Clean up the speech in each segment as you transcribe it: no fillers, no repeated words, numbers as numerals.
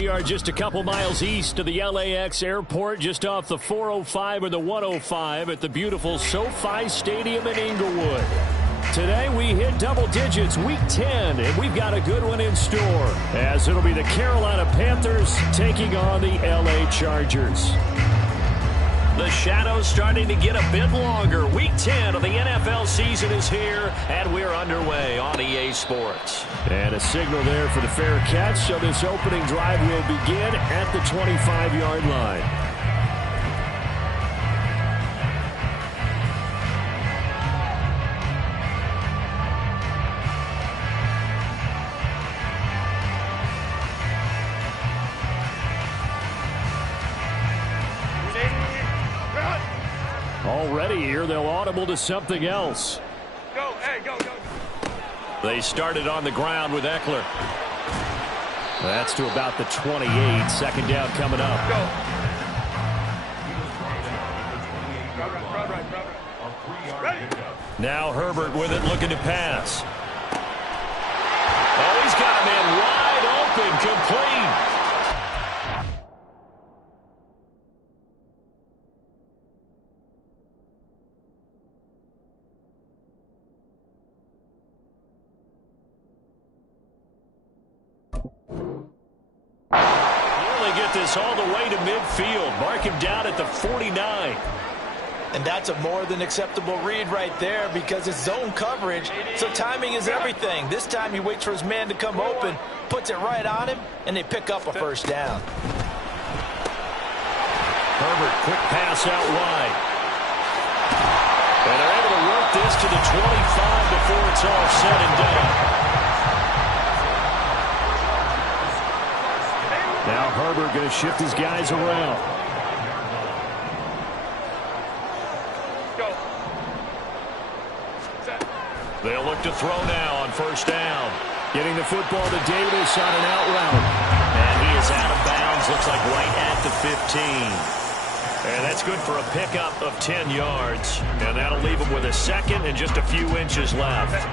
We are just a couple miles east of the LAX airport, just off the 405 or the 105 at the beautiful SoFi Stadium in Inglewood. Today we hit double digits, week 10, and we've got a good one in store, as it'll be the Carolina Panthers taking on the LA Chargers. The shadows starting to get a bit longer. Week 10 of the NFL season is here, and we're underway on EA Sports. And a signal there for the fair catch, so this opening drive will begin at the 25-yard line. Already here, they'll audible to something else. Go, hey, go, go. They started on the ground with Eckler. That's to about the 28. Second down coming up. Go. Now Herbert with it, looking to pass. Oh, he's got a man wide open, complete. This all the way to midfield. Mark him down at the 49. And that's a more than acceptable read right there because it's zone coverage, so timing is everything. This time he waits for his man to come open, puts it right on him, and they pick up a first down. Herbert, quick pass out wide. And they're able to work this to the 25 before it's all said and done. Now Herbert going to shift his guys around. Go. They'll look to throw now on first down. Getting the football to Davis on an out route. And he is out of bounds, looks like right at the 15. And that's good for a pickup of 10 yards. And that'll leave him with a second and just a few inches left.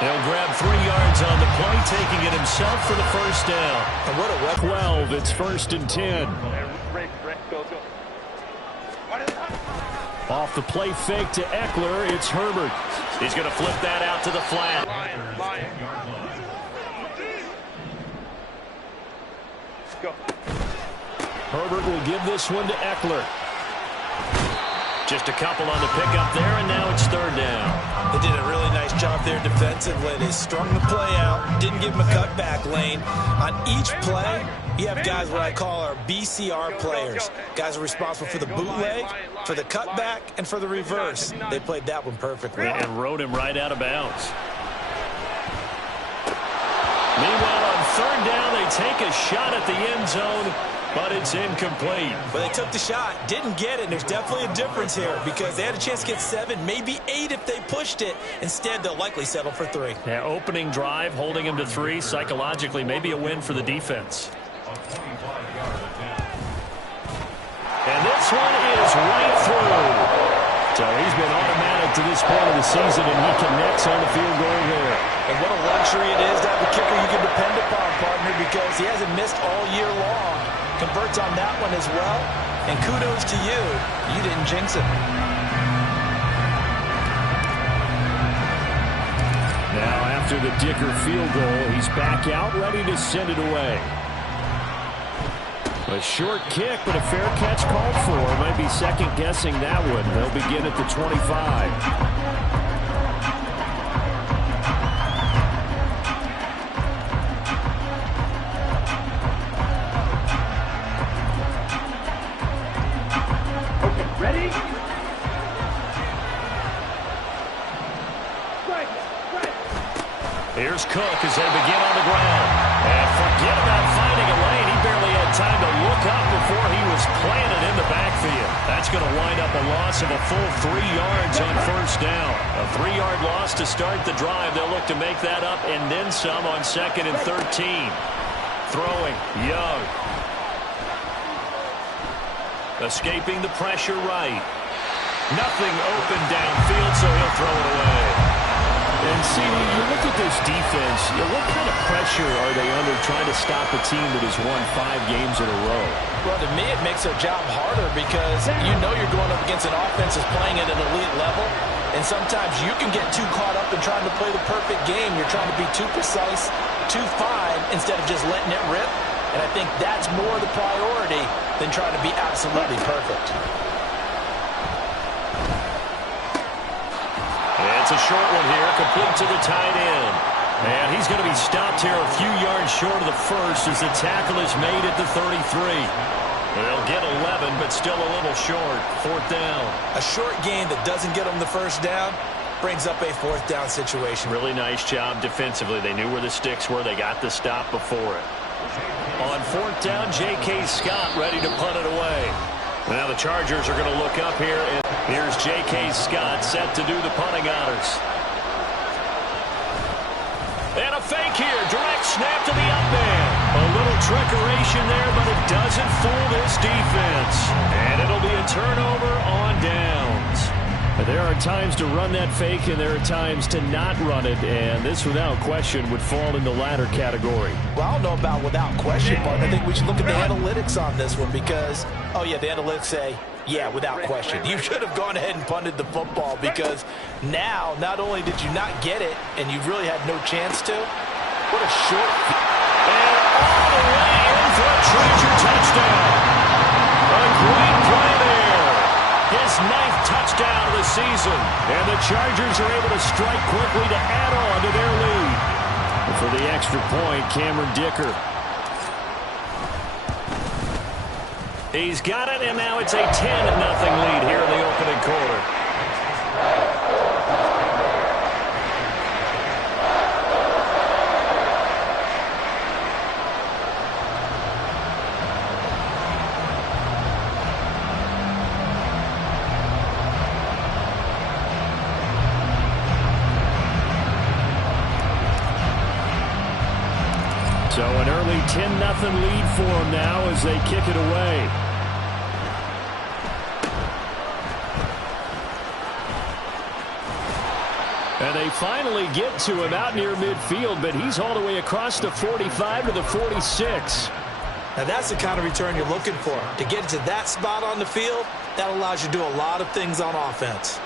He'll grab 3 yards on the play, taking it himself for the first down. And what a 12, it's 1st and 10. Go. Off the play fake to Eckler, it's Herbert. He's going to flip that out to the flat. Lion. Go. Herbert will give this one to Eckler. Just a couple on the pickup there, and now it's 3rd down. They did a really nice job there defensively. They strung the play out, didn't give him a cutback lane. On each play, you have guys what I call our BCR players. Guys are responsible for the bootleg, for the cutback, and for the reverse. They played that one perfectly. And rode him right out of bounds. Meanwhile, on 3rd down, they take a shot at the end zone, but it's incomplete. But they took the shot, didn't get it. There's definitely a difference here because they had a chance to get 7, maybe 8 if they pushed it. Instead, they'll likely settle for 3. Yeah, opening drive, holding him to 3, psychologically, maybe a win for the defense. And this one is right through. So he's been automatic to this point of the season, and he connects on the field goal there. And what a luxury it is to have a kicker you can depend upon, partner, because he hasn't missed all year long. Converts on that one as well. And kudos to you. You didn't jinx it. Now after the Dicker field goal, he's back out, ready to send it away. A short kick, but a fair catch called for. Might be second-guessing that one. They'll begin at the 25. Ready? Here's Cook as they begin on the ground. And forget about finding a lane. He barely had time to look up before he was planted in the backfield. That's going to wind up a loss of a full 3 yards on first down. A 3-yard loss to start the drive. They'll look to make that up and then some on 2nd and 13. Throwing, Young. Escaping the pressure right. Nothing open downfield, so he'll throw it away. And see, you look at this defense, what kind of pressure are they under trying to stop a team that has won 5 games in a row? Well, to me, it makes their job harder because you know you're going up against an offense that's playing at an elite level, and sometimes you can get too caught up in trying to play the perfect game. You're trying to be too precise, too fine, instead of just letting it rip. And I think that's more the priority than trying to be absolutely perfect. It's a short one here, complete to the tight end. And he's going to be stopped here a few yards short of the first as the tackle is made at the 33. They'll get 11, but still a little short. 4th down. A short gain that doesn't get them the first down brings up a 4th down situation. Really nice job defensively. They knew where the sticks were. They got the stop before it. On 4th down, J.K. Scott ready to punt it away. Now the Chargers are going to look up here, and here's J.K. Scott set to do the punting honors. And a fake here, direct snap to the up man. A little trickeration there, but it doesn't fool this defense. And it'll be a turnover on downs. There are times to run that fake, and there are times to not run it, and this, without question, would fall in the latter category. Well, I don't know about without question, but I think we should look at the analytics on this one because, oh, yeah, the analytics say, yeah, without question. You should have gone ahead and punted the football because now, not only did you not get it, and you really had no chance to, what a short... And all the way in for a treasure touchdown. A great play there. His 9th touchdown of the season. And the Chargers are able to strike quickly to add on to their lead. And for the extra point, Cameron Dicker. He's got it, and now it's a 10-0 lead here in the opening quarter. So an early 10-0 lead for them now as they kick it away. And they finally get to him out near midfield, but he's all the way across the 45 to the 46. Now that's the kind of return you're looking for. To get to that spot on the field, that allows you to do a lot of things on offense.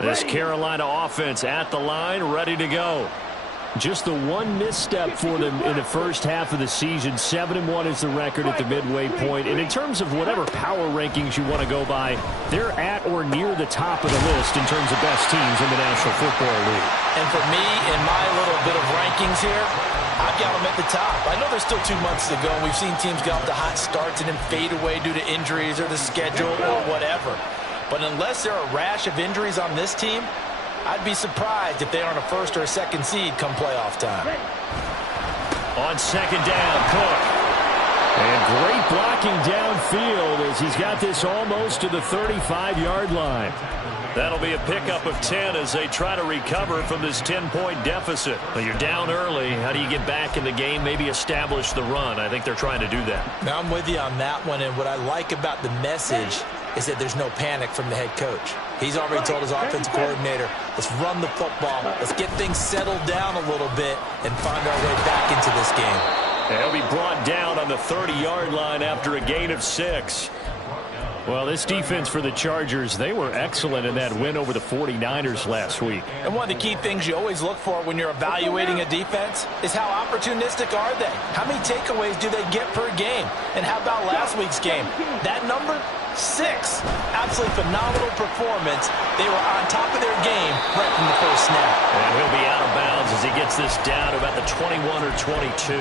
This Carolina offense at the line, ready to go. Just the one misstep for them in the first half of the season. 7-1 is the record at the midway point. And in terms of whatever power rankings you want to go by, they're at or near the top of the list in terms of best teams in the National Football League. And for me, in my little bit of rankings here, I've got them at the top. I know there's still 2 months to go, and we've seen teams get off to hot starts and then fade away due to injuries or the schedule or whatever. But unless there are a rash of injuries on this team, I'd be surprised if they aren't a 1st or a 2nd seed come playoff time. On 2nd down, Cook. And great blocking downfield as he's got this almost to the 35-yard line. That'll be a pickup of 10 as they try to recover from this 10-point deficit. Well, you're down early. How do you get back in the game, maybe establish the run? I think they're trying to do that. Now, I'm with you on that one, and what I like about the message is that there's no panic from the head coach. He's already told his offensive coordinator, let's run the football. Let's get things settled down a little bit and find our way back into this game. And he'll be brought down on the 30-yard line after a gain of 6. Well, this defense for the Chargers, they were excellent in that win over the 49ers last week. And one of the key things you always look for when you're evaluating a defense is how opportunistic are they? How many takeaways do they get per game? And how about last week's game? That number? 6. Absolutely phenomenal performance. They were on top of their game right from the first snap. And he'll be out of bounds as he gets this down to about the 21 or 22.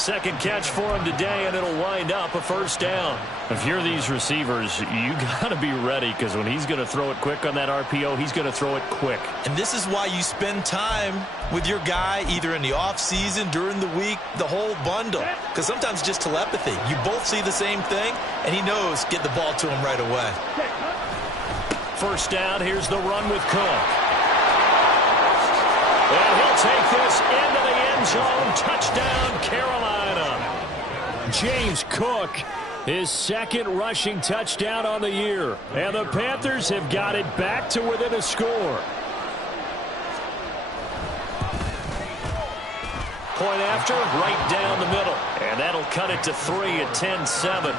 Second catch for him today, and it'll wind up a first down. If you're these receivers, you got to be ready, because when he's going to throw it quick on that RPO, he's going to throw it quick. And this is why you spend time with your guy either in the offseason, during the week, the whole bundle. Because sometimes it's just telepathy. You both see the same thing, and he knows get the ball to him right away. First down, here's the run with Cook. And he'll take this into the end zone. Touchdown, Carolina. James Cook, his second rushing touchdown on the year. And the Panthers have got it back to within a score. Point after, right down the middle. And that'll cut it to 3 at 10-7.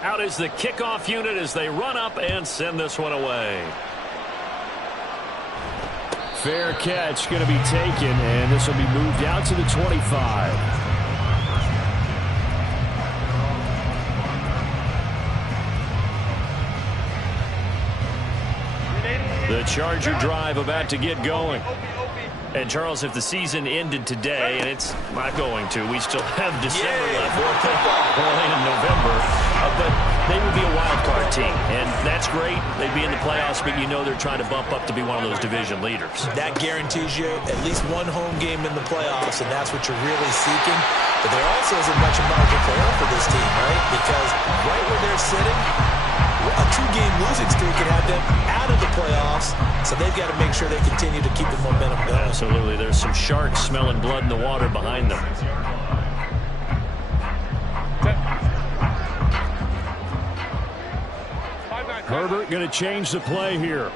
Out is the kickoff unit as they run up and send this one away. Fair catch going to be taken, and this will be moved out to the 25. The Charger drive about to get going. And, Charles, if the season ended today, and it's not going to, we still have December left. We're in November. But they would be a wild card team, and that's great. They'd be in the playoffs, but you know they're trying to bump up to be one of those division leaders. That guarantees you at least one home game in the playoffs, and that's what you're really seeking. But there also isn't much margin for error for this team, right? Because right where they're sitting, a 2-game losing streak can have them out of the playoffs, so they've got to make sure they continue to keep the momentum going. Absolutely. There's some sharks smelling blood in the water behind them. Herbert going to change the play here.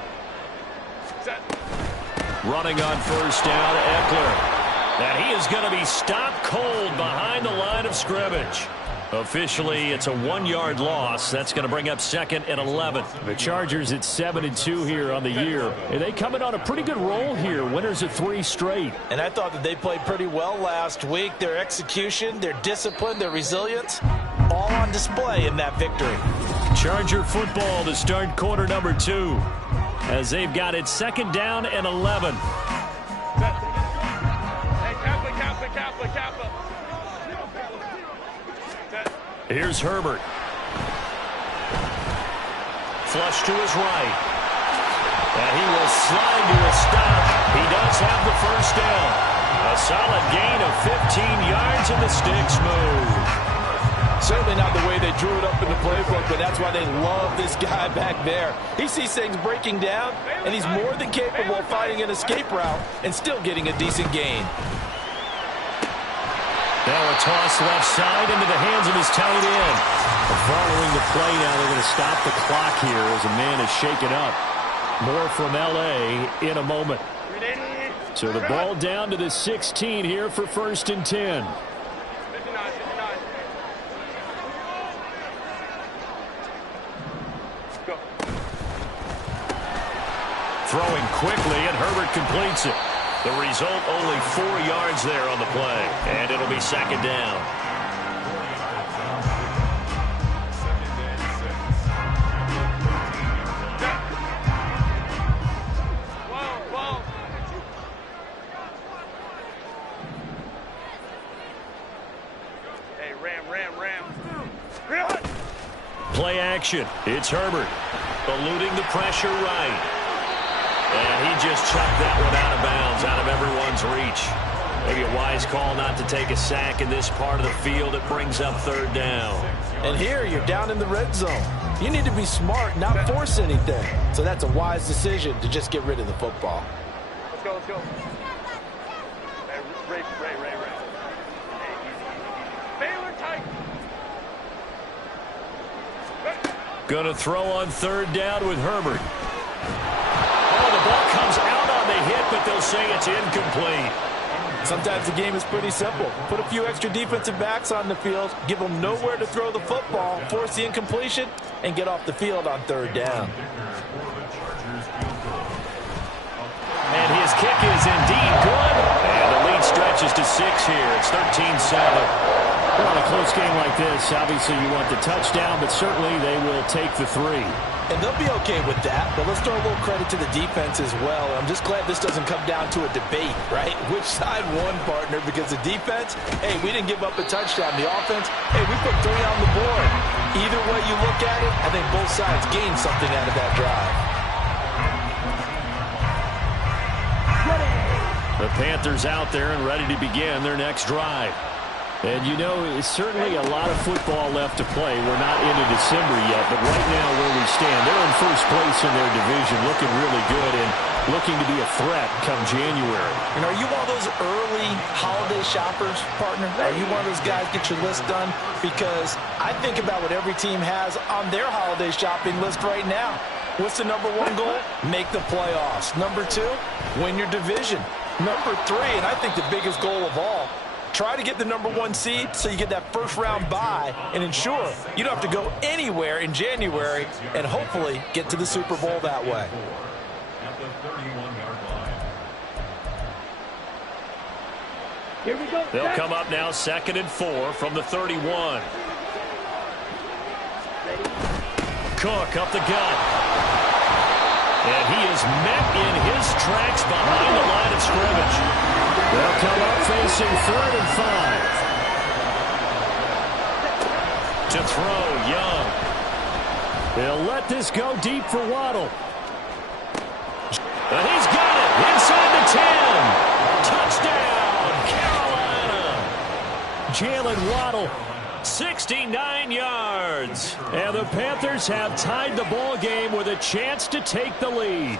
Running on first down, Eckler. And he is going to be stopped cold behind the line of scrimmage. Officially, it's a 1-yard loss. That's going to bring up 2nd and 11. The Chargers at 7-2 here on the year. And they coming on a pretty good roll here. Winners of 3 straight. And I thought that they played pretty well last week. Their execution, their discipline, their resilience, all on display in that victory. Charger football to start quarter number 2. As they've got it 2nd down and 11. Here's Herbert. Flush to his right. And he will slide to a stop. He does have the first down. A solid gain of 15 yards and the sticks move. Certainly not the way they drew it up in the playbook, but that's why they love this guy back there. He sees things breaking down, and he's more than capable of finding an escape route and still getting a decent gain. Now a toss left side into the hands of his tight end. Following the play now, they're going to stop the clock here as a man is shaken up. More from L.A. in a moment. So the ball down to the 16 here for 1st and 10. Throwing quickly, and Herbert completes it. The result, only 4 yards there on the play, and it'll be 2nd down. Hey, Ram. Play action. It's Herbert. Eluding the pressure right. And he just chucked that one out of bounds, out of everyone's reach. Maybe a wise call not to take a sack in this part of the field. It brings up 3rd down. And here you're down in the red zone. You need to be smart, not force anything. So that's a wise decision to just get rid of the football. Let's go. Hey, Ray. Hey, easy. Baylor tight. Going to throw on 3rd down with Herbert. Oh, the ball comes out on the hit, but they'll say it's incomplete. Sometimes the game is pretty simple. Put a few extra defensive backs on the field, give them nowhere to throw the football, force the incompletion, and get off the field on third down. And his kick is indeed good. And the lead stretches to 6 here. It's 13-7. Well, in a close game like this, obviously you want the touchdown, but certainly they will take the 3. And they'll be okay with that, but let's throw a little credit to the defense as well. I'm just glad this doesn't come down to a debate, right? Which side won, partner? Because the defense, hey, we didn't give up a touchdown. The offense, hey, we put 3 on the board. Either way you look at it, I think both sides gained something out of that drive. The Panthers out there and ready to begin their next drive. And, you know, it's certainly a lot of football left to play. We're not into December yet, but right now where we stand, they're in first place in their division, looking really good and looking to be a threat come January. And are you one of those early holiday shoppers, partner? Are you one of those guys get your list done? Because I think about what every team has on their holiday shopping list right now. What's the number 1 goal? Make the playoffs. Number 2, win your division. Number 3, and I think the biggest goal of all, try to get the number 1 seed so you get that first-round bye and ensure you don't have to go anywhere in January and hopefully get to the Super Bowl that way. Here we go. They'll come up now 2nd and 4 from the 31. Cook up the gut. And he is met in his tracks behind the line of scrimmage. They'll come up facing 3rd and 5. To throw, Young. They'll let this go deep for Waddle. And he's got it inside the 10. Touchdown, Carolina. Jalen Waddle, 69 yards. And the Panthers have tied the ball game with a chance to take the lead.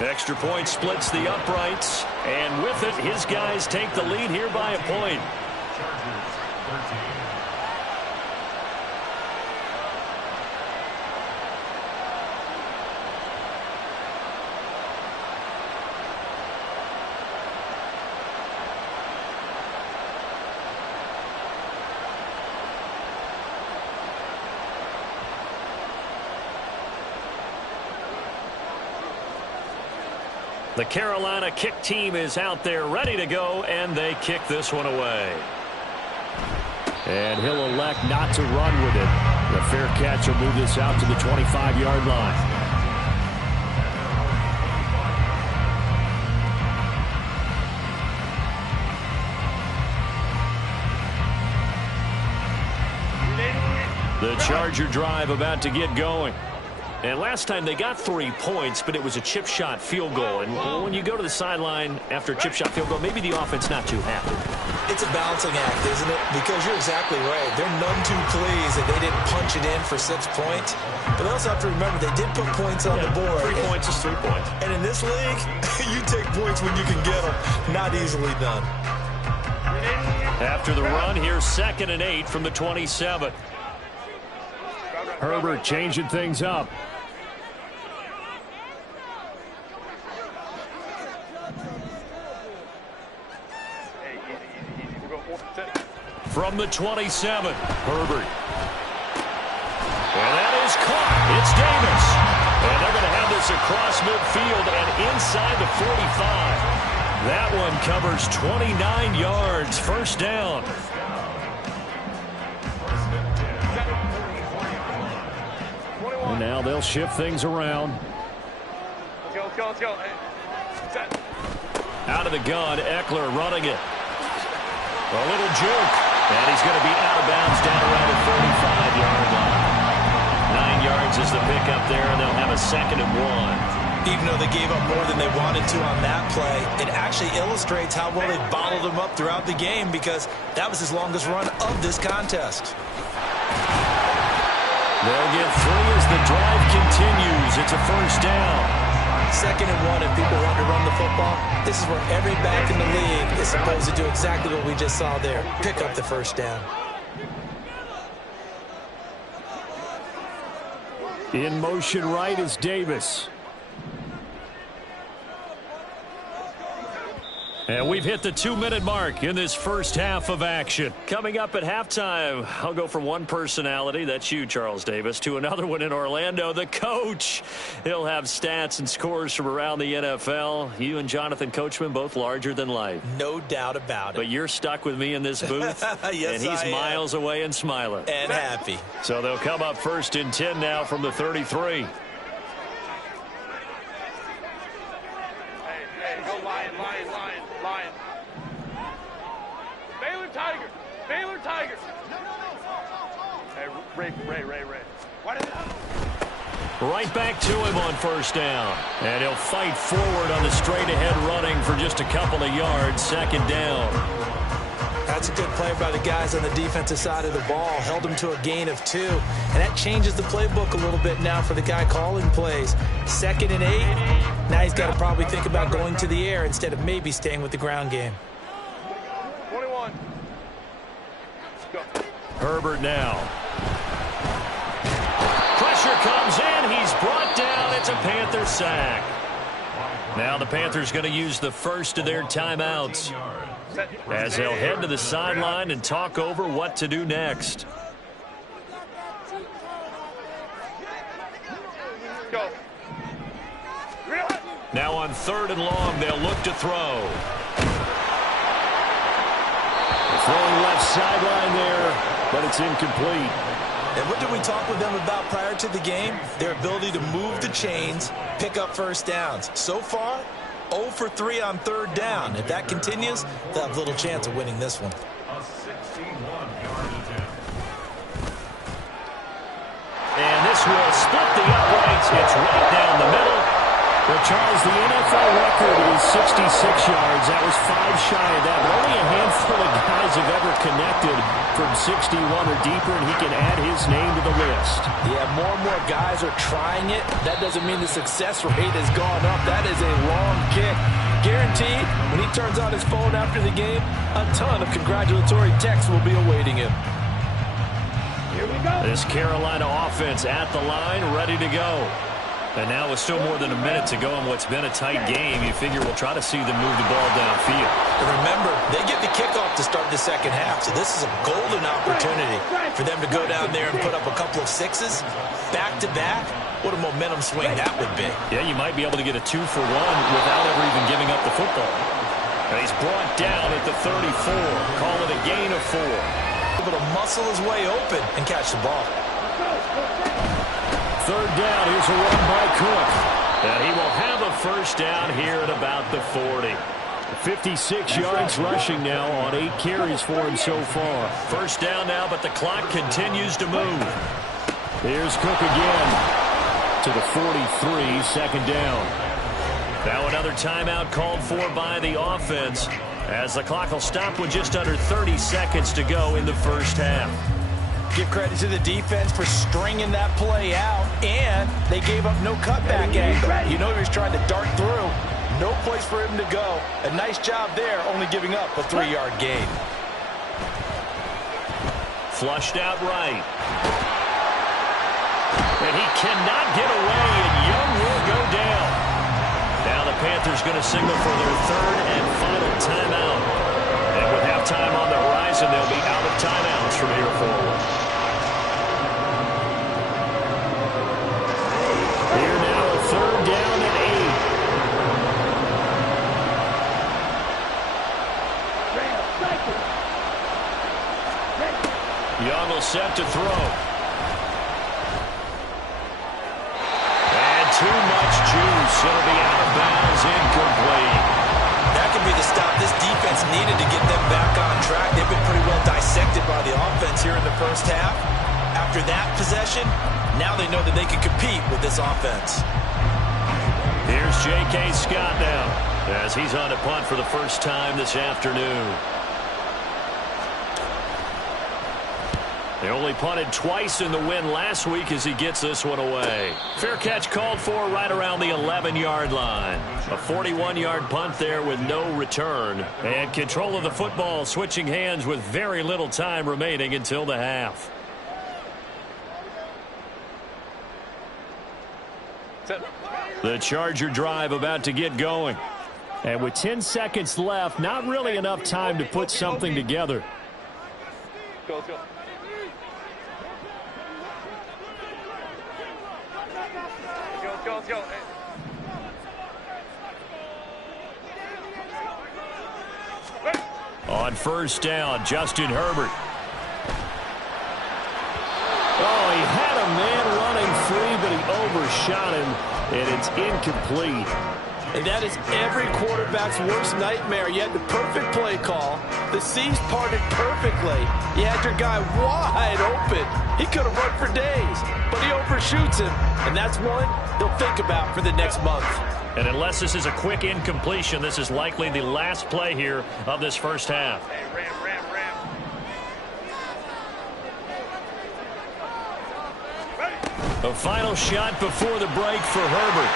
Extra point splits the uprights, and with it, his guys take the lead here by a point. The Carolina kick team is out there ready to go, and they kick this one away. And he'll elect not to run with it. The fair catch will move this out to the 25-yard line. The Charger drive about to get going. And last time they got 3 points, but it was a chip shot field goal. And when you go to the sideline after a chip shot field goal, maybe the offense not too happy. It's a balancing act, isn't it? Because you're exactly right. They're none too pleased that they didn't punch it in for 6 points. But they also have to remember they did put points on the board. 3 points is 3 points. And in this league, you take points when you can get them. Not easily done. After the run, here's 2nd and 8 from the 27. Herbert changing things up. From the 27, Herbert. And that is caught. It's Davis. And they're going to have this across midfield and inside the 45. That one covers 29 yards. First down. And now they'll shift things around. Let's go, let's go. Out of the gun, Eckler running it. A little juke. And he's going to be out of bounds down around the 45-yard line. 9 yards is the pickup there, and they'll have a 2nd and 1. Even though they gave up more than they wanted to on that play, it actually illustrates how well they bottled him up throughout the game because that was his longest run of this contest. They'll get 3 as the drive continues. It's a first down. 2nd and 1, if people want to run the football, this is where every back in the league is supposed to do exactly what we just saw there. Pick up the first down. In motion right is Davis. And we've hit the 2-minute mark in this first half of action. Coming up at halftime, I'll go from one personality, that's you, Charles Davis, to another one in Orlando, the coach. He'll have stats and scores from around the NFL. You and Jonathan Coachman, both larger than life. No doubt about it. But you're stuck with me in this booth. Yes, and he's miles away and smiling. And happy. So they'll come up 1st and 10 now from the 33. Ray. Right back to him on 1st down. And he'll fight forward on the straight-ahead running for just a couple of yards. 2nd down. That's a good play by the guys on the defensive side of the ball. Held him to a gain of 2. And that changes the playbook a little bit now for the guy calling plays. 2nd and 8. Now he's got to probably think about going to the air instead of maybe staying with the ground game. 21. Go. Herbert now. Pressure comes in. He's brought down. It's a Panther sack. Now the Panthers going to use the first of their timeouts as they'll head to the sideline and talk over what to do next. Go. Now on 3rd and long, they'll look to throw. Throwing left sideline there, but it's incomplete. And what did we talk with them about prior to the game? Their ability to move the chains, pick up 1st downs. So far, 0 for 3 on 3rd down. If that continues, they'll have little chance of winning this one. And this will split the uprights. It's right down the middle. Well, Charles, the NFL record is 66 yards. That was 5 shy of that. But only a handful of guys have ever connected from 61 or deeper, and he can add his name to the list. Yeah, more and more guys are trying it. That doesn't mean the success rate has gone up. That is a long kick. Guaranteed, when he turns on his phone after the game, a ton of congratulatory texts will be awaiting him. Here we go. This Carolina offense at the line, ready to go. And now with still more than a minute to go in what's been a tight game, you figure we'll try to see them move the ball downfield. And remember, they get the kickoff to start the 2nd half, so this is a golden opportunity for them to go down there and put up a couple of 6s back-to-back. What a momentum swing that would be. Yeah, you might be able to get a 2 for 1 without ever even giving up the football. And he's brought down at the 34. Call it a gain of 4. Able to muscle his way open and catch the ball. 3rd down. Here's a run by Cook. And he will have a 1st down here at about the 40. 56 yards rushing now on 8 carries for him so far. 1st down now, but the clock continues to move. Here's Cook again to the 43, 2nd down. Now another timeout called for by the offense as the clock will stop with just under 30 seconds to go in the 1st half. Give credit to the defense for stringing that play out, and they gave up no cutback angle. You know he was trying to dart through. No place for him to go. A nice job there, only giving up a 3-yard gain. Flushed out right. And he cannot get away, and Young will go down. Now the Panthers going to signal for their 3rd and final timeout. And with halftime on the horizon, they'll be out of timeouts from here forward. Here now, a 3rd down and 8. Young will set to throw. And too much juice. It'll be out of bounds, incomplete. That could be the stop this defense needed to get them back on track. They've been pretty well dissected by the offense here in the 1st half. After that possession, now they know that they can compete with this offense. Here's J.K. Scott now as he's on a punt for the 1st time this afternoon. They only punted twice in the win last week as he gets this one away. Fair catch called for right around the 11-yard line. A 41-yard punt there with no return. And control of the football switching hands with very little time remaining until the half. The Charger drive about to get going. And with 10 seconds left, not really enough time to put something together. Go, let's go. Let's go. On first down, Justin Herbert. Oh, he had a man running free, but he overshot him, and it's incomplete. And that is every quarterback's worst nightmare. You had the perfect play call. The seams parted perfectly. You had your guy wide open. He could have run for days, but he overshoots him. And that's one they'll think about for the next month. And unless this is a quick incompletion, this is likely the last play here of this first half. Hey, ram. A final shot before the break for Herbert.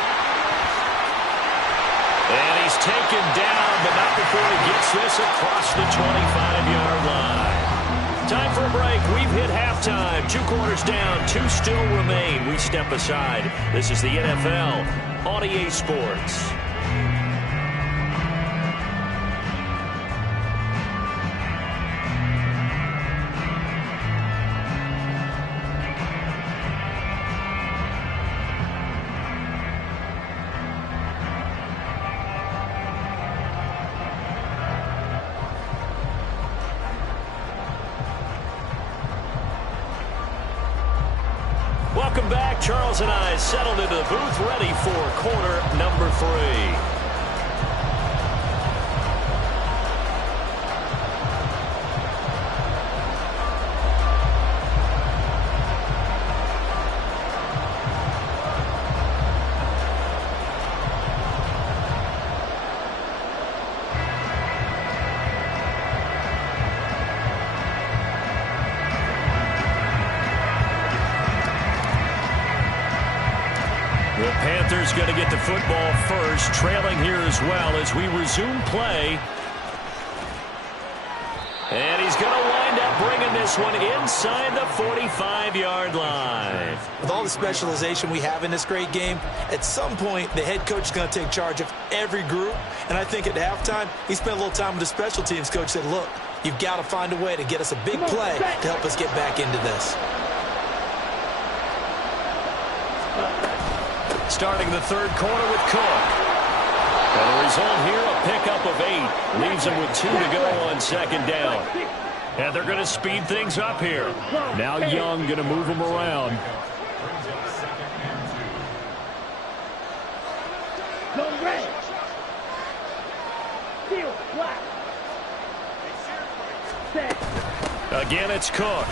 And he's taken down, but not before he gets this across the 25-yard line. Time for a break. We've hit halftime. 2 quarters down, 2 still remain. We step aside. This is the NFL on EA Sports. Welcome back. Charles and I settled into the booth, ready for quarter number 3. The Panthers going to get the football first, trailing here as well as we resume play. And he's going to wind up bringing this one inside the 45-yard line. With all the specialization we have in this great game, at some point the head coach is going to take charge of every group. And I think at halftime, he spent a little time with the special teams coach, said, look, you've got to find a way to get us a big play to help us get back into this. Starting the third quarter with Cook. And the result here, a pickup of 8. Leaves him with 2 to go on second down. And they're going to speed things up here. Now Young going to move him around. Again, it's Cook.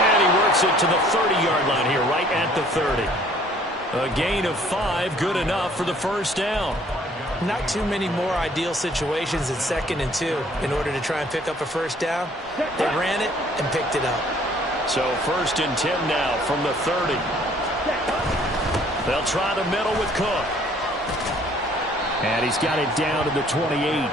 And he works it to the 30-yard line here, right at the 30. A gain of 5, good enough for the first down. Not too many more ideal situations in 2nd and 2 in order to try and pick up a first down. They ran it and picked it up. So 1st and 10 now from the 30. They'll try the middle with Cook. And he's got it down to the 28.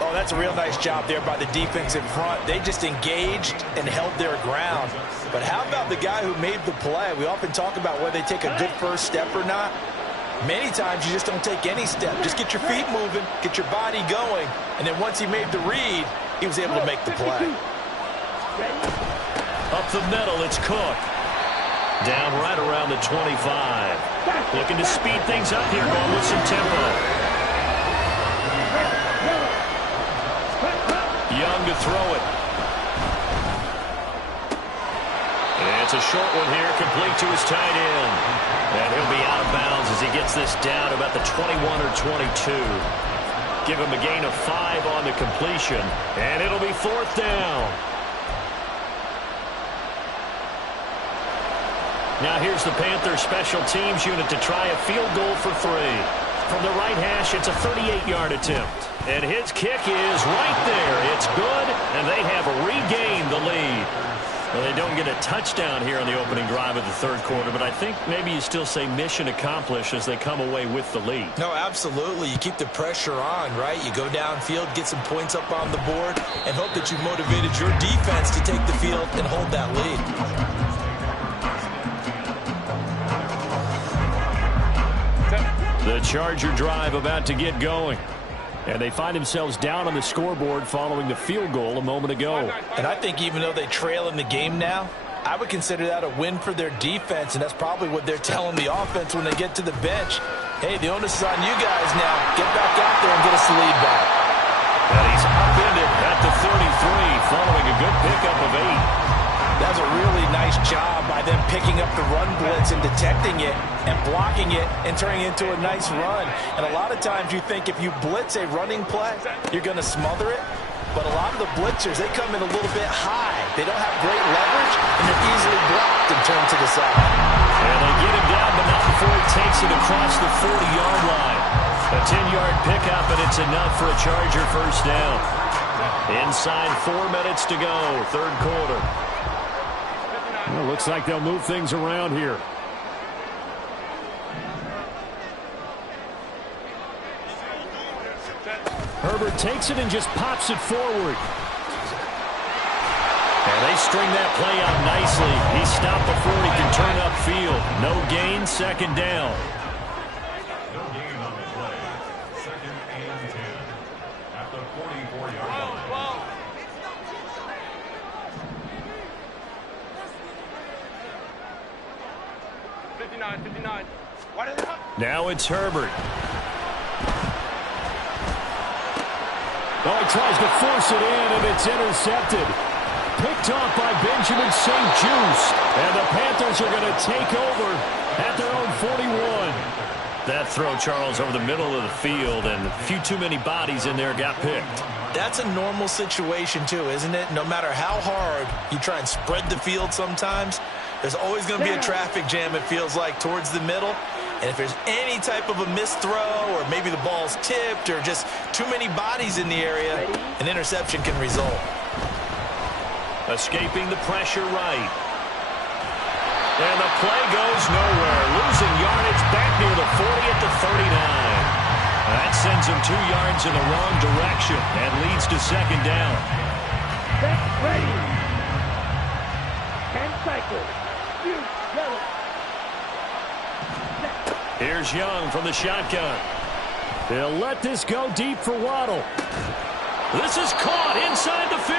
Oh, that's a real nice job there by the defense in front. They just engaged and held their ground. But how about the guy who made the play? We often talk about whether they take a good first step or not. Many times you just don't take any step. Just get your feet moving, get your body going, and then once he made the read, he was able to make the play. Up the middle, it's Cook. Down right around the 25. Looking to speed things up here, going with some tempo. Young to throw it. And it's a short one here, complete to his tight end. And he'll be out of bounds as he gets this down about the 21 or 22. Give him a gain of 5 on the completion. And it'll be 4th down. Now here's the Panthers special teams unit to try a field goal for 3. From the right hash, it's a 38-yard attempt. And his kick is right there. It's good, and they have regained the lead. Well, they don't get a touchdown here on the opening drive of the third quarter, but I think maybe you still say mission accomplished as they come away with the lead. No, absolutely. You keep the pressure on, right? You go downfield, get some points up on the board, and hope that you've motivated your defense to take the field and hold that lead. The Charger drive about to get going. And they find themselves down on the scoreboard following the field goal a moment ago. And I think even though they trail in the game now, I would consider that a win for their defense, and that's probably what they're telling the offense when they get to the bench. Hey, the onus is on you guys now. Get back out there and get us the lead back. And he's upended at the 33 following a good pickup of 8. That was a really nice job by them picking up the run blitz and detecting it and blocking it and turning it into a nice run. And a lot of times you think if you blitz a running play, you're going to smother it. But a lot of the blitzers, they come in a little bit high. They don't have great leverage, and they're easily blocked and turned to the side. And they get him down, but not before he takes it across the 40-yard line. A 10-yard pickup, and it's enough for a Charger first down. Inside 4 minutes to go, third quarter. Well, looks like they'll move things around here. Herbert takes it and just pops it forward. And they string that play out nicely. He stopped before he can turn upfield. No gain, second down. No gain on the play. Second and 10 at the 44-yard line. 59. Now it's Herbert. Oh, he tries to force it in, and it's intercepted. Picked off by Benjamin St. Juste. And the Panthers are going to take over at their own 41. That throw, Charles, over the middle of the field, and a few too many bodies in there got picked. That's a normal situation, too, isn't it? No matter how hard you try and spread the field sometimes, there's always going to be a traffic jam, it feels like, towards the middle. And if there's any type of a missed throw or maybe the ball's tipped or just too many bodies in the area, an interception can result. Escaping the pressure right. And the play goes nowhere. Losing yardage back near the 40 at the 39. That sends him 2 yards in the wrong direction and leads to second down. Set, ready. 10 cycles. Yellow. Here's Young from the shotgun. They'll let this go deep for Waddle. This is caught inside the 15.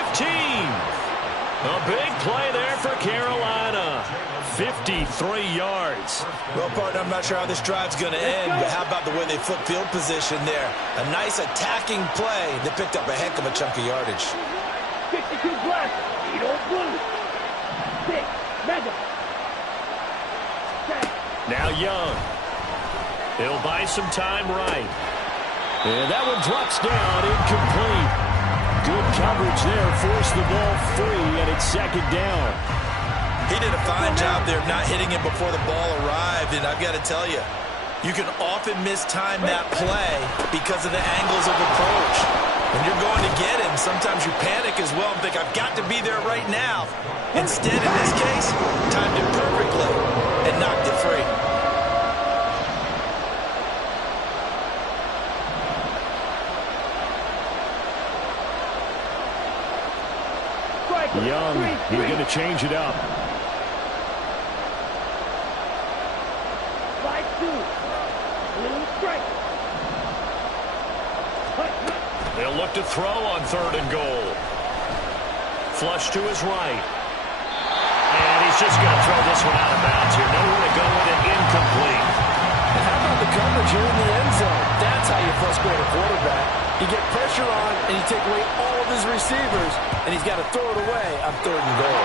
A big play there for Carolina. 53 yards. Well, partner, I'm not sure how this drive's going to end, but how about the way they flip field position there? A nice attacking play that picked up a heck of a chunk of yardage. 62 black. Edo blue. 6. Mega. Now Young. He'll buy some time right. And that one drops down, incomplete. Good coverage there, forced the ball free, and it's second down. He did a fine job there of not hitting it before the ball arrived, and I've got to tell you, you can often mistime that play because of the angles of approach. When you're going to get him, sometimes you panic as well and think, I've got to be there right now. Instead, in this case, timed it perfectly and knocked it free. Young, he's going to change it up. Slide 2. Blue strike. They'll look to throw on 3rd and goal. Flush to his right. And he's just going to throw this one out of bounds here. Nowhere to go with it, incomplete. And how about the coverage here in the end zone? That's how you frustrate a quarterback. You get pressure on, and you take away all of his receivers, and he's got to throw it away on 3rd and goal.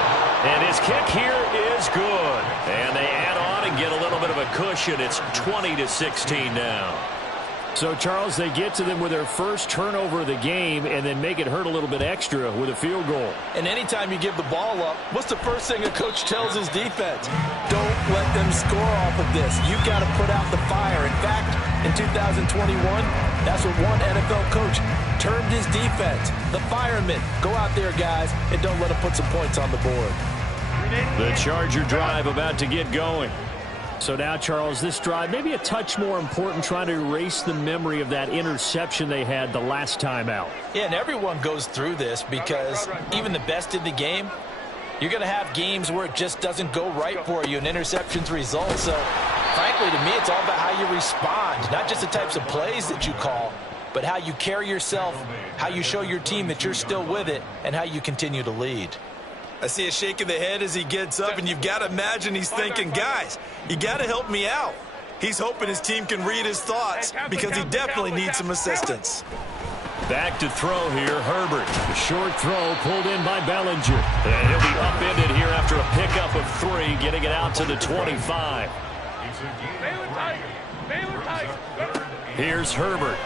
And his kick here is good. And they add on and get a little bit of a cushion. It's 20-16 now. So, Charles, they get to them with their first turnover of the game and then make it hurt a little bit extra with a field goal. And anytime you give the ball up, what's the first thing a coach tells his defense? Don't let them score off of this. You've got to put out the fire. In fact, in 2021, that's what one NFL coach termed his defense. The firemen. Go out there, guys, and don't let them put some points on the board. The Charger drive about to get going. So now, Charles, this drive maybe a touch more important, trying to erase the memory of that interception they had the last time out. Yeah, and everyone goes through this because even the best in the game, you're going to have games where it just doesn't go right for you and interceptions result. So, frankly, frankly, to me, it's all about how you respond, not just the types of plays that you call, but how you carry yourself, how you show your team that you're still with it, and how you continue to lead. I see a shake of the head as he gets up, and you've got to imagine he's thinking, guys, you got to help me out. He's hoping his team can read his thoughts because he definitely needs some assistance. Back to throw here, Herbert. A short throw pulled in by Bellinger. And he'll be upended here after a pickup of 3, getting it out to the 25. Here's Herbert.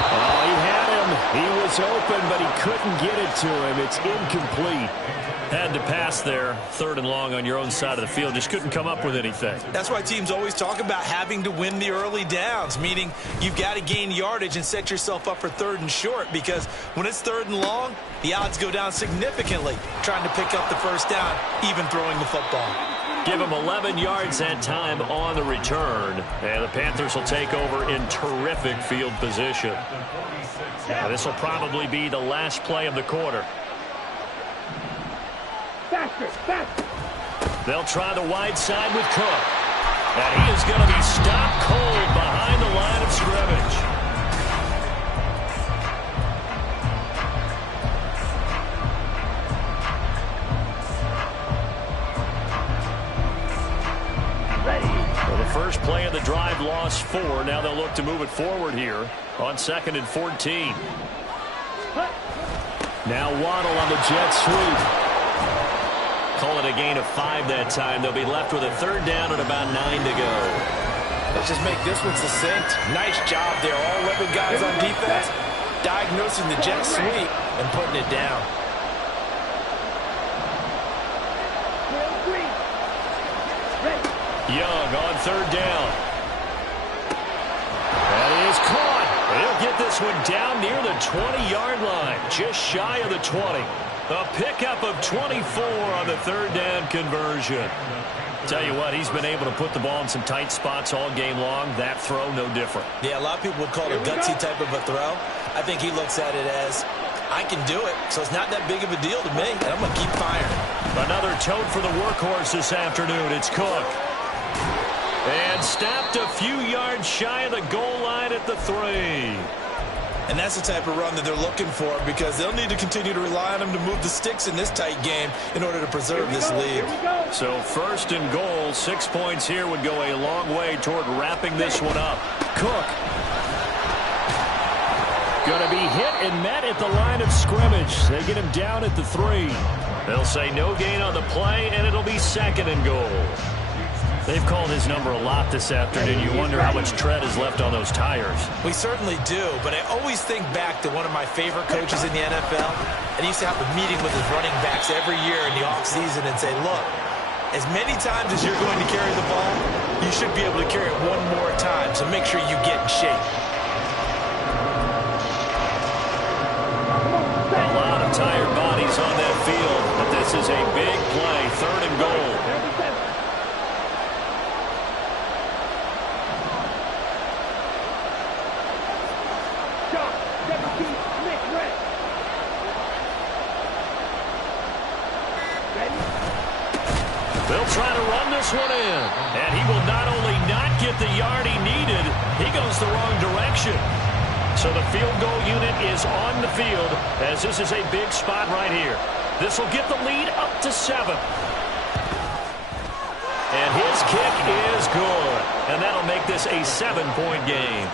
Oh, he had him. He was open, but he couldn't get it to him. It's incomplete. Had to pass there, 3rd and long on your own side of the field. Just couldn't come up with anything. That's why teams always talk about having to win the early downs, meaning you've got to gain yardage and set yourself up for 3rd and short, because when it's 3rd and long, the odds go down significantly trying to pick up the first down, even throwing the football. Give him 11 yards that time on the return. And the Panthers will take over in terrific field position. Now, this will probably be the last play of the quarter. Faster, faster. They'll try the wide side with Cook. And he is going to be stopped cold behind the line of scrimmage. Well, the first play of the drive lost 4. Now they'll look to move it forward here on 2nd and 14. Now Waddle on the jet sweep. Call it a gain of 5 that time. They'll be left with a 3rd down and about 9 to go. Let's just make this one succinct. Nice job there. All 11 guys on defense diagnosing the jet sweep and putting it down. Young on 3rd down. That is caught. He'll get this one down near the 20-yard line, just shy of the 20. A pickup of 24 on the 3rd down conversion. Tell you what, he's been able to put the ball in some tight spots all game long. That throw, no different. Yeah, a lot of people would call it a gutsy type of a throw. I think he looks at it as, I can do it, so it's not that big of a deal to me, and I'm going to keep firing. Another tote for the workhorse this afternoon. It's Cook. And stopped a few yards shy of the goal line at the 3. And that's the type of run that they're looking for, because they'll need to continue to rely on him to move the sticks in this tight game in order to preserve this lead. So 1st and goal, 6 points here would go a long way toward wrapping this one up. Cook. Going to be hit and met at the line of scrimmage. They get him down at the 3. They'll say no gain on the play, and it'll be 2nd and goal. They've called his number a lot this afternoon. You wonder how much tread is left on those tires. We certainly do, but I always think back to one of my favorite coaches in the NFL, and he used to have a meeting with his running backs every year in the offseason and say, look, as many times as you're going to carry the ball, you should be able to carry it one more time, so make sure you get in shape. A lot of tired bodies on that field, but this is a big play, 3rd and goal. They'll try to run this one in. And he will not only not get the yard he needed, he goes the wrong direction. So the field goal unit is on the field, as this is a big spot right here. This will get the lead up to 7. And his kick is good. And that'll make this a 7-point game.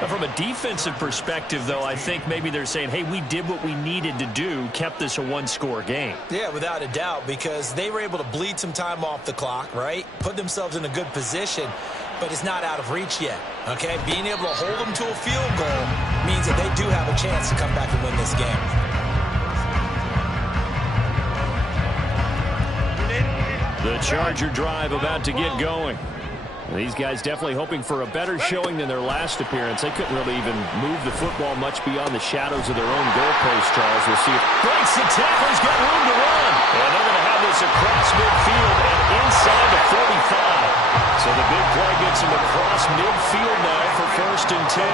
Now, from a defensive perspective, though, I think maybe they're saying, hey, we did what we needed to do, kept this a 1-score game. Yeah, without a doubt, because they were able to bleed some time off the clock, right? Put themselves in a good position, but it's not out of reach yet, okay? Being able to hold them to a field goal means that they do have a chance to come back and win this game. The Charger drive about to get going. These guys definitely hoping for a better showing than their last appearance. They couldn't really even move the football much beyond the shadows of their own goalpost, Charles. We'll see if breaks the tackle. He's got room to run. And they're going to have this across midfield and inside the 45. So the big play gets him across midfield now for 1st and 10.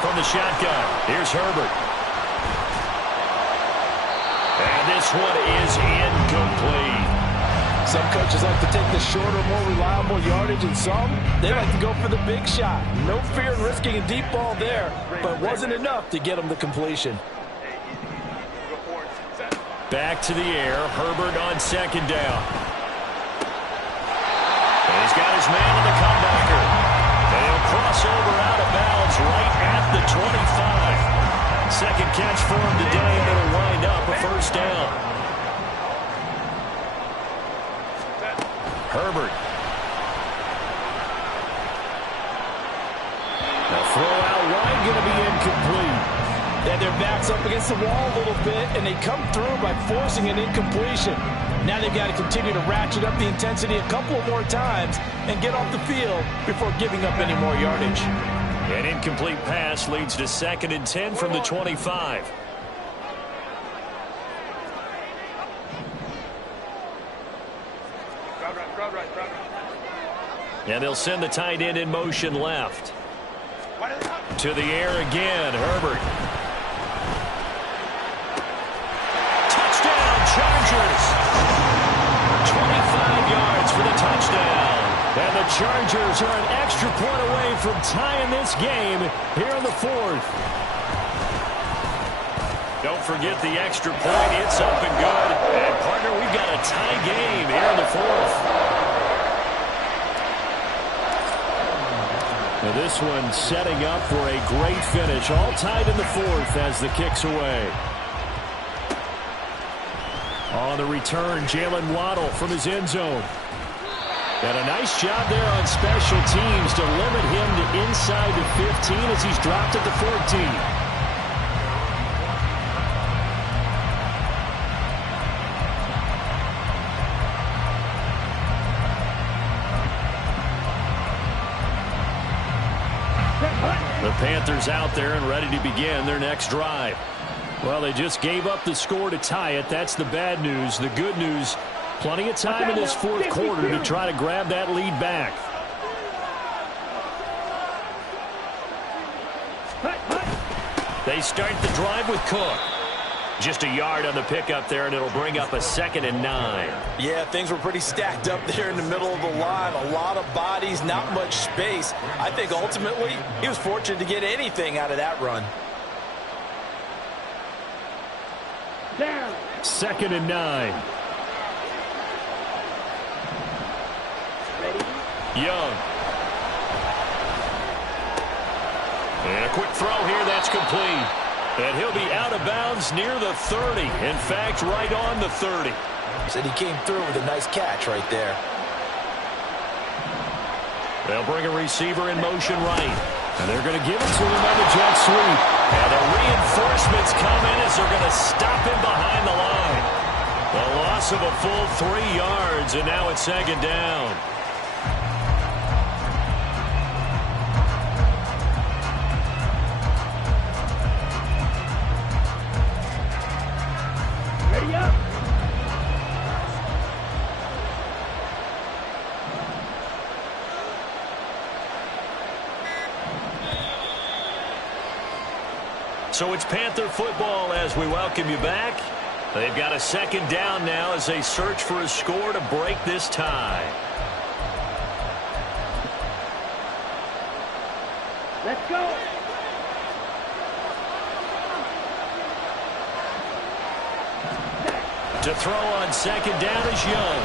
From the shotgun, here's Herbert. And this one is incomplete. Some coaches like to take the shorter, more reliable yardage, and some, they like to go for the big shot. No fear in risking a deep ball there, but wasn't enough to get him the completion. Back to the air. Herbert on second down. And he's got his man in the comebacker. And he'll cross over out of bounds right at the 25. Second catch for him today, and it'll wind up a first down. Herbert. The throw out wide going to be incomplete. And their back's up against the wall a little bit, and they come through by forcing an incompletion. Now they've got to continue to ratchet up the intensity a couple more times and get off the field before giving up any more yardage. An incomplete pass leads to 2nd and 10 from the 25. And they'll send the tight end in motion left. To the air again, Herbert. Touchdown, Chargers. 25 yards for the touchdown. And the Chargers are an extra point away from tying this game here in the 4th. Don't forget the extra point. It's up and good. And, partner, we've got a tie game here in the 4th. Now this one setting up for a great finish. All tied in the 4th as the kick's away. On the return, Jalen Waddle from his end zone. And a nice job there on special teams to limit him to inside the 15 as he's dropped at the 14. The Panthers out there and ready to begin their next drive. Well, they just gave up the score to tie it. That's the bad news. The good news, plenty of time in this 4th quarter to try to grab that lead back. They start the drive with Cook. Just a yard on the pickup there, and it'll bring up a 2nd and 9. Yeah, things were pretty stacked up there in the middle of the line. A lot of bodies, not much space. I think ultimately he was fortunate to get anything out of that run. 2nd and 9. Young. And a quick throw here, that's complete. And he'll be out of bounds near the 30. In fact, right on the 30. Said he came through with a nice catch right there. They'll bring a receiver in motion right. And they're going to give it to him on the jet sweep. And the reinforcements come in as they're going to stop him behind the line. The loss of a full 3 yards, and now it's 2nd down. Ready up. So it's Panther football as we welcome you back. They've got a 2nd down now as they search for a score to break this tie. Let's go. To throw on 2nd down is Young.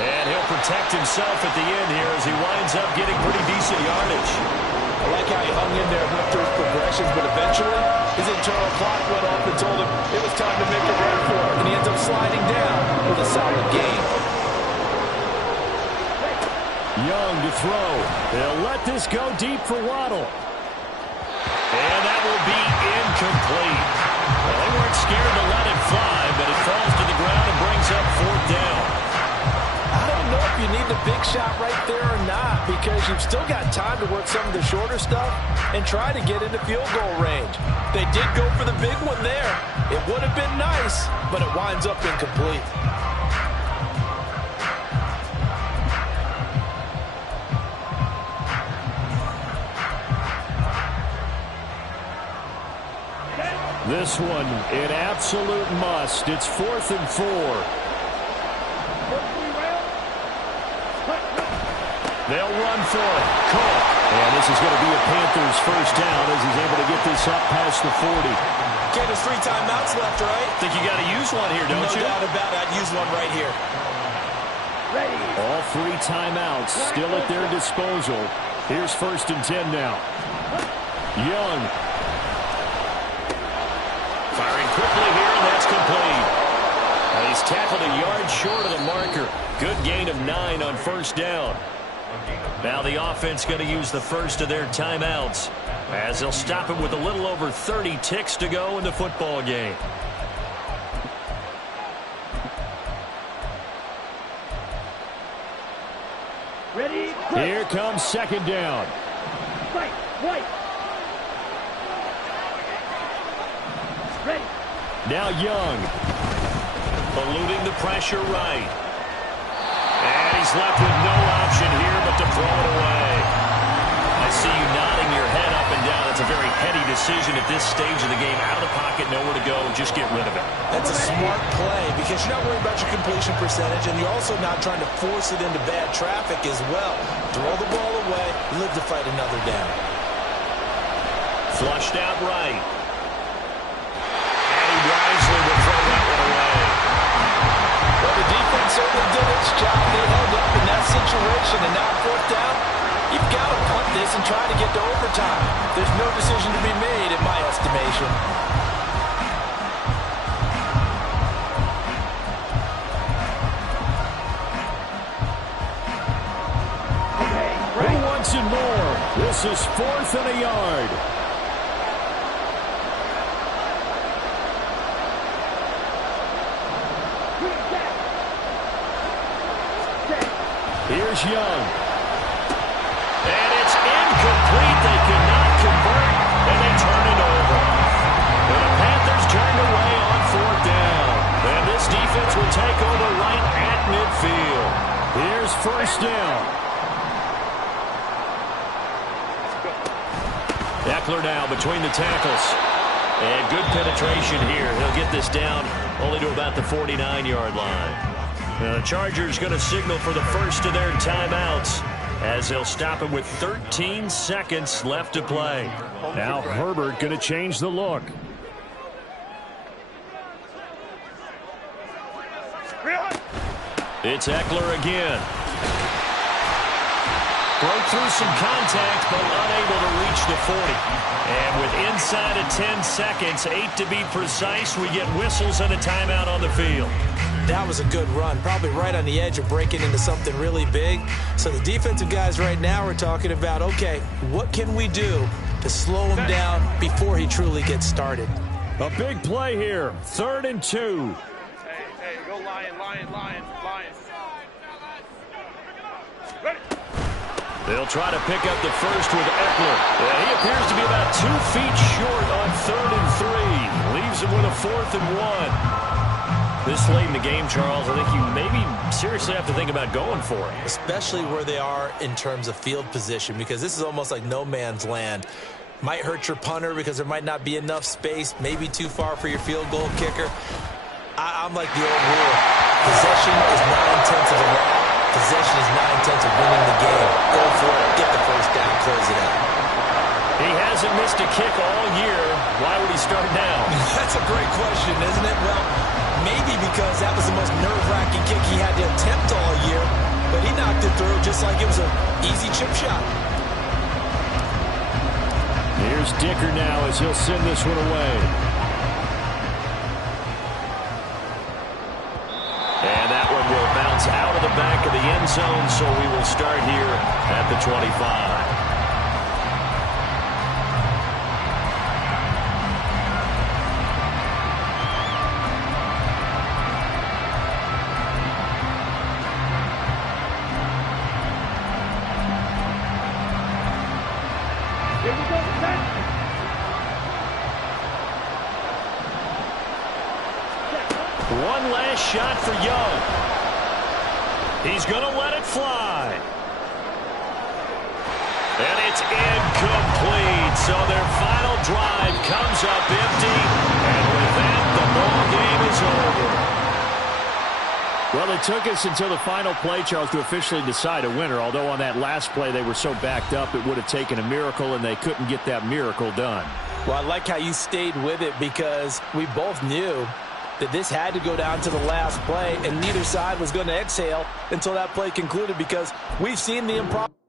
And he'll protect himself at the end here as he winds up getting pretty decent yardage. I like how he hung in there, went through his progressions, but eventually his internal clock went off and told him it was time to make a run for it, and he ends up sliding down with a solid gain. Young to throw. They'll let this go deep for Waddle. And that will be incomplete. Well, they weren't scared to let it fly, but it falls to the ground and brings up 4th down. I don't know if you need the big shot right there or not, because you've still got time to work some of the shorter stuff and try to get into field goal range. They did go for the big one there. It would have been nice, but it winds up incomplete. This one, an absolute must. It's 4th and 4. They'll run for it. Cook. And this is going to be a Panthers first down as he's able to get this up past the 40. Okay, there's 3 timeouts left, right? Think you got to use one here, don't you? No doubt about it. I'd use one right here. Ready. All 3 timeouts still at their disposal. Here's 1st and 10 now. Young. Firing quickly here, and that's complete. And he's tackled a yard short of the marker. Good gain of 9 on 1st down. Now the offense going to use the first of their timeouts as they'll stop him with a little over 30 ticks to go in the football game. Ready. Here comes 2nd down. Fight. White. Ready. Now Young. Eluding the pressure right. And he's left with no option here but to throw it away. I see you nodding your head up and down. It's a very heady decision at this stage of the game. Out of the pocket, nowhere to go. Just get rid of it. That's a smart play because you're not worried about your completion percentage, and you're also not trying to force it into bad traffic as well. Throw the ball away, live to fight another down. Flushed out right. And he wisely will throw that one away. Well, the defense certainly did its job. They held up in that situation, and now 4th down, you've got to punt this and try to get to overtime. There's no decision to be made, in my estimation. Who wants it more? This is 4th and a yard. Here's Young. And it's incomplete. They cannot convert, and they turn it over. And the Panthers turned away on 4th down. And this defense will take over right at midfield. Here's 1st down. Eckler now between the tackles. And good penetration here. He'll get this down only to about the 49-yard line. The Chargers going to signal for the first of their timeouts as they'll stop him with 13 seconds left to play. Now Herbert going to change the look. It's Eckler again. Broke through some contact, but unable to reach the 40. And with inside of 10 seconds, 8 to be precise, we get whistles and a timeout on the field. That was a good run, probably right on the edge of breaking into something really big. So the defensive guys right now are talking about, okay, what can we do to slow him down before he truly gets started? A big play here, 3rd and 2. Hey, go Lion. Ready. They'll try to pick up the first with Eckler. He appears to be about 2 feet short on 3rd and 3. Leaves him with a 4th and 1. This late in the game, Charles, I think you maybe seriously have to think about going for it. Especially where they are in terms of field position, because this is almost like no man's land. Might hurt your punter because there might not be enough space, maybe too far for your field goal kicker. I'm like the old rule. Possession is 9/10 of the round. Possession is 9/10 of winning the game. Go for it. Get the first down. Close it out. He hasn't missed a kick all year. Why would he start now? That's a great question, isn't it? Well, maybe because that was the most nerve-wracking kick he had to attempt all year, but he knocked it through just like it was an easy chip shot. Here's Dicker now as he'll send this one away. And that one will bounce out of the back of the end zone, so we will start here at the 25. One last shot for Young. He's going to let it fly. And it's incomplete. So their final drive comes up empty. And with that, the ball game is over. Well, it took us until the final play, Charles, to officially decide a winner, although on that last play they were so backed up it would have taken a miracle, and they couldn't get that miracle done. Well, I like how you stayed with it because we both knew that this had to go down to the last play, and neither side was going to exhale until that play concluded because we've seen the improbable.